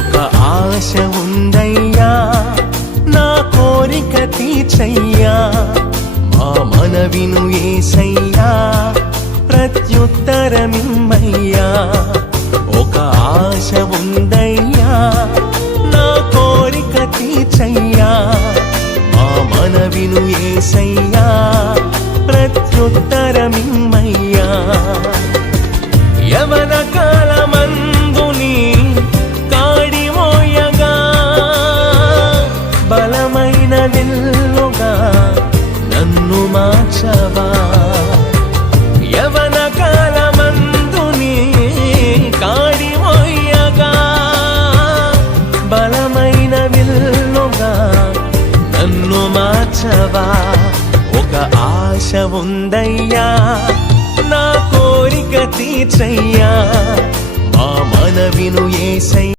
ఒక ఆశ ఉందయ్యా నా కోరిక తీర్చయ్యా మా మనవిను యేసయ్యా ప్రత్యుత్తరమిమ్మయ్యా ఒక ఆశ ఉందయ్యా నా కోరిక తీర్చయ్యా మా మనవిను యేసయ్యా ప్రత్యుత్తరమిమ్మయ్యా యవన కాలమందుని కాడిమోయగా బలమైన విల్లుగా నన్ను మార్చవా యవన కాలమందుని కాడిమోయగా బలమైన విల్లుగా నన్ను మార్చవా ఒక ఆశ ఉందయ్యా నా కోరిక తీర్చయ్యా మా మనవిను యేసయ్యా